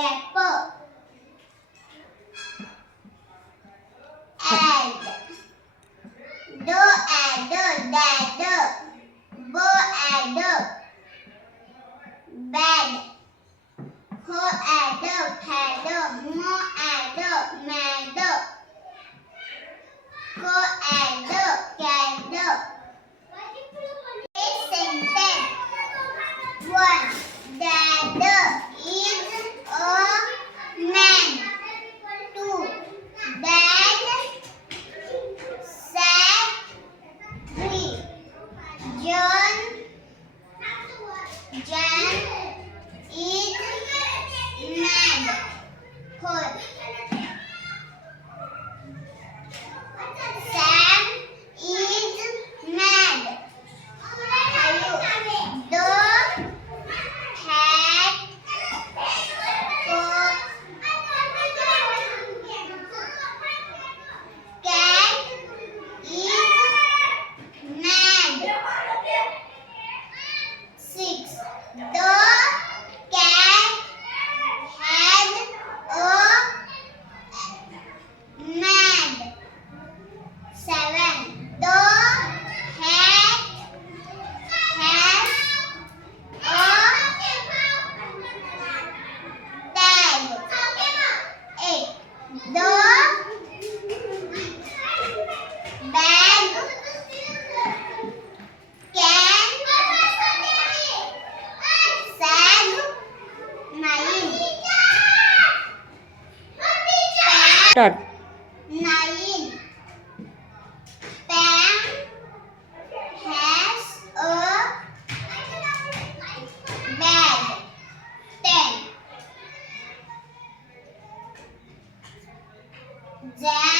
apple. Add. Do add. Dad. Bo add. Bad. Ho add. Pad. Mo add. Mad. Go add. Cad. Sentence. 1. Dad is a man. 2. Dad sat. 3. John is mad. 4. Sam is mad. 5. The cat is mad. 6. The cat had a mad. 7. The hat has a tag. 8. The bag can sag. 9. Start. 9. Pam has a bag. 10. Jan